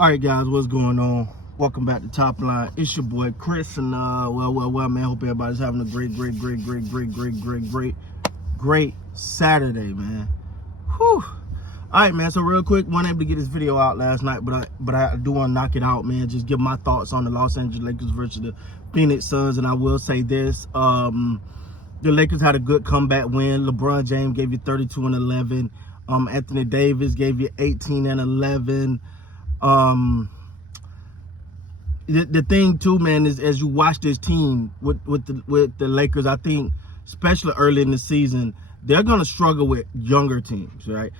All right, guys, what's going on? Welcome back to Top Line. It's your boy Chris, and well, man. Hope everybody's having a great Saturday, man. Whew. All right, man. So real quick, wasn't able to get this video out last night, but I do want to knock it out, man. Just give my thoughts on the Los Angeles Lakers versus the Phoenix Suns, and I will say this: the Lakers had a good comeback win. LeBron James gave you 32 and 11. Anthony Davis gave you 18 and 11. The thing too, man, is as you watch this team with the Lakers, I think especially early in the season, they're gonna struggle with younger teams, right?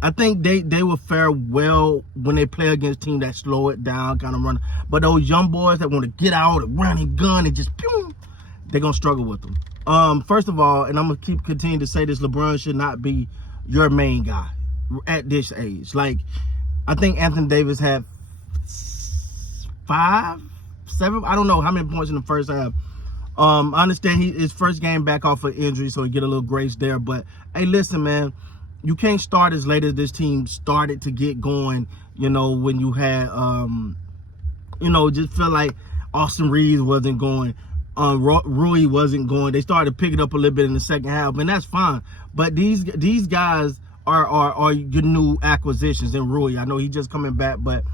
I think they will fare well when they play against teams that slow it down, kind of run. But those young boys that want to get out and run and gun and just pew, they're gonna struggle with them. First of all, and I'm gonna continue to say this: LeBron should not be your main guy at this age. Like, I think Anthony Davis had 5, 7, I don't know how many points in the first half. I understand his first game back off of injury, so he get a little grace there. But hey, listen, man, you can't start as late as this team started to get going. You know, when you had, just feel like Austin Reeves wasn't going, Rui wasn't going. They started picking up a little bit in the second half, and that's fine. But these guys are your new acquisitions. And Rui, I know he just coming back, but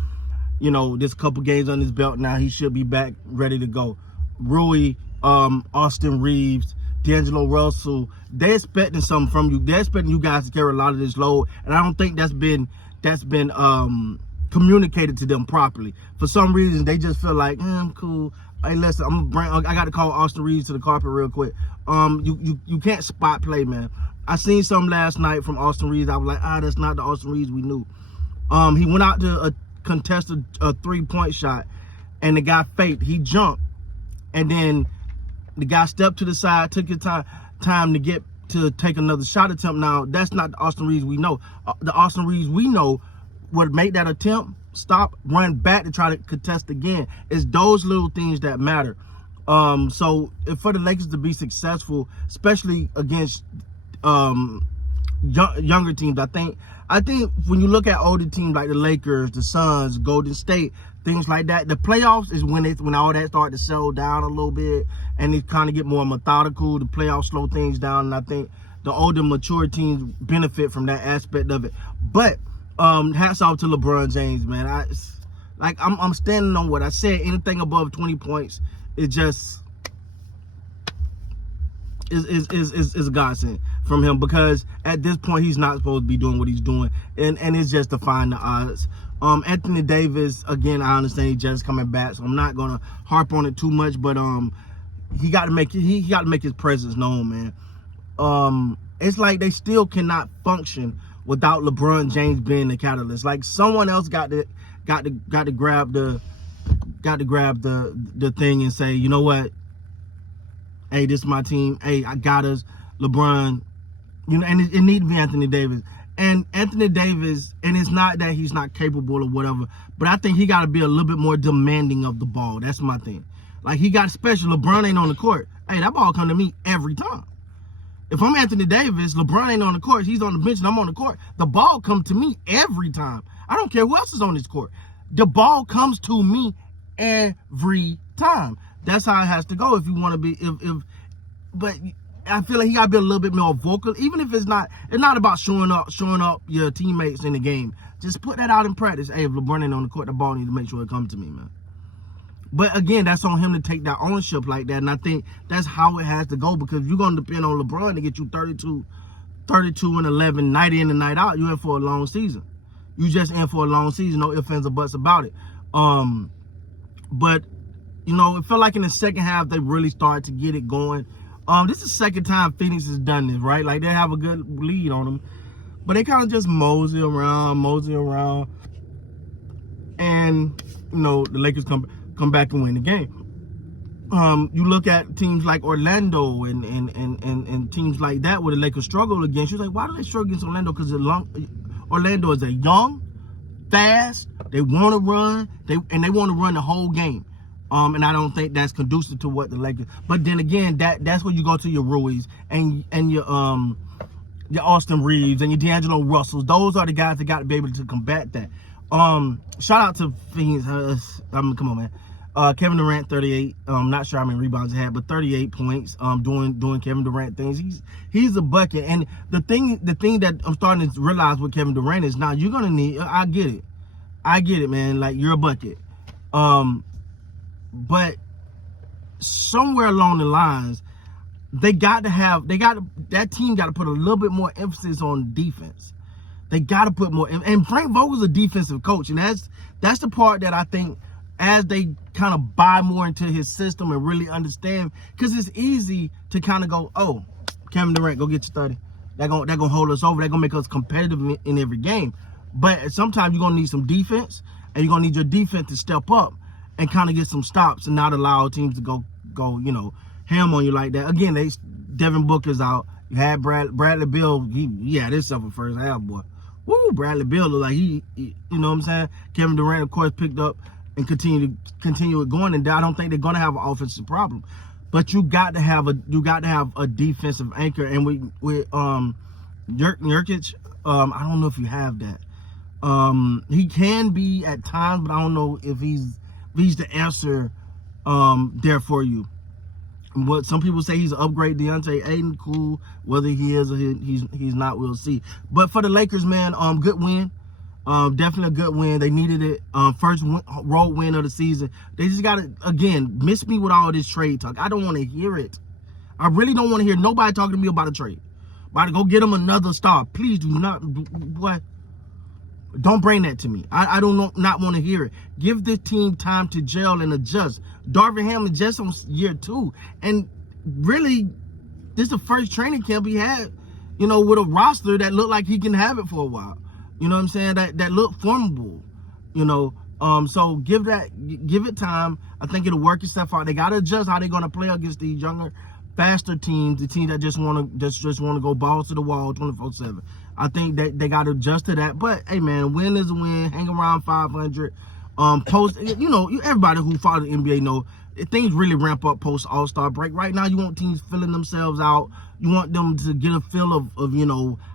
there's a couple games on his belt now. He should be back ready to go. Rui, Austin Reeves, D'Angelo Russell, they're expecting something from you. They're expecting you guys to carry a lot of this load, and I don't think that's been communicated to them properly. For some reason, they just feel like, I'm cool. Hey, listen, I got to call Austin Reeves to the carpet real quick. You can't spot play, man. I seen some last night from Austin Reeves. I was like, that's not the Austin Reeves we knew. He went out to contest a 3-point shot, and the guy faked. He jumped, and then the guy stepped to the side, took his time to take another shot attempt. Now, that's not the Austin Reeves we know. The Austin Reeves we know would make that attempt, stop, run back to try to contest again. It's those little things that matter. So for the Lakers to be successful, especially against younger teams, I think when you look at older teams like the Lakers, the Suns, Golden State, things like that, the playoffs is when all that start to settle down a little bit and it kind of get more methodical. The playoffs slow things down, and I think the older, mature teams benefit from that aspect of it. But hats off to LeBron James, man. I'm standing on what I said. Anything above 20 points is just is a godsend from him, because at this point he's not supposed to be doing what he's doing, and it's just defying the odds. Anthony Davis, again, I understand he's just coming back, so I'm not gonna harp on it too much, but he got to make his presence known, man. It's like they still cannot function without LeBron James being the catalyst. Like, someone else got to grab the thing and say, you know what? Hey, this is my team. Hey, I got us. LeBron, and it need to be Anthony Davis. And Anthony Davis, and it's not that he's not capable or whatever, but I think he got to be a little bit more demanding of the ball. That's my thing. Like, he got special. LeBron ain't on the court. Hey, that ball come to me every time. If I'm Anthony Davis, LeBron ain't on the court. He's on the bench and I'm on the court. The ball come to me every time. I don't care who else is on this court. The ball comes to me every time. That's how it has to go if you want to be. But I feel like he got to be a little bit more vocal, even if it's not about showing up your teammates in the game. Just put that out in practice. Hey, if LeBron ain't on the court, the ball needs to make sure it comes to me, man. But again, that's on him to take that ownership like that, and I think that's how it has to go, because you're going to depend on LeBron to get you 32 and 11 night in and night out. You're in for a long season. You just in for a long season, no ifs, ands, or buts about it. But it felt like in the second half they really started to get it going. This is the second time Phoenix has done this, right? Like, they have a good lead on them, but they kind of just mosey around, and the Lakers come back and win the game. You look at teams like Orlando and teams like that where the Lakers struggle against. You're like, why do they struggle against Orlando? Because Orlando is a young, fast. They want to run. They want to run the whole game. And I don't think that's conducive to what the Lakers. But then again, that's where you go to your Ruiz and your Austin Reeves and your D'Angelo Russells. Those are the guys that got to be able to combat that. Shout out to Phoenix. Come on, man. Kevin Durant, 38. Not sure how many rebounds he had, but 38 points. Doing Kevin Durant things. He's a bucket. And the thing that I'm starting to realize with Kevin Durant is now you're gonna need. I get it, man. Like, you're a bucket. But somewhere along the lines, that team got to put a little bit more emphasis on defense. They got to put more, and Frank Vogel's a defensive coach, and that's the part that I think, as they kind of buy more into his system and really understand, because it's easy to kind of go, oh, Kevin Durant, go get your 30. They're gonna hold us over. They're gonna make us competitive in every game. But sometimes you're gonna need some defense, and you're gonna need your defense to step up and kind of get some stops and not allow teams to go ham on you like that. Again, Devin Booker's out. You had Bradley Beal. He had himself a first half, boy. Woo, Bradley Beal looked like he, you know what I'm saying? Kevin Durant, of course, picked up and continue it going. And I don't think they're gonna have an offensive problem. But you got to have a defensive anchor. And with Nurkic, I don't know if you have that. He can be at times, but I don't know if he's the answer there for you. What some people say, he's an upgrade. Deontay Ayton, cool. Whether he is or he's not, we'll see. But for the Lakers, man, good win. Definitely a good win. They needed it. First road win of the season. They just got to, again, miss me with all this trade talk. I don't want to hear it. I really don't want to hear nobody talking to me about a trade. About to go get him another star. Please do not. What? Don't bring that to me. I don't not want to hear it. Give this team time to gel and adjust. Darvin Ham is just on year 2. And really, this is the first training camp he had, with a roster that looked like he can have it for a while. You know what I'm saying? That looked formidable, So give it time. I think it'll work itself out. They got to adjust how they're going to play against these younger, faster teams, the teams that just want to go balls to the wall 24/7. I think they got to adjust to that. But hey, man, win is a win. Hang around 500. Everybody who follows the NBA know things really ramp up post All-Star break. Right now, you want teams filling themselves out. You want them to get a feel of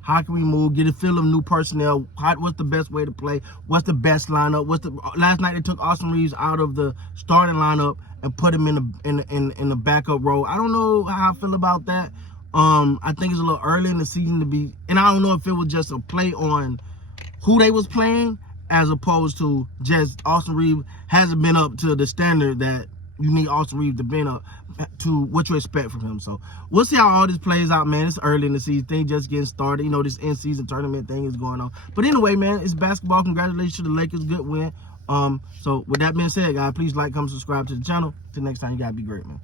how can we move, get a feel of new personnel. What's the best way to play? What's the best lineup? Last night they took Austin Reeves out of the starting lineup and put him in the backup role. I don't know how I feel about that. I think it's a little early in the season to be, and I don't know if it was just a play on who they was playing as opposed to just Austin Reeves hasn't been up to the standard that you need Austin Reeves to be up to what you expect from him. So we'll see how all this plays out, man. It's early in the season. Things just getting started. This in-season tournament thing is going on. But anyway, man, it's basketball. Congratulations to the Lakers. Good win. So with that being said, guys, please like, comment, subscribe to the channel. Till next time, you gotta be great, man.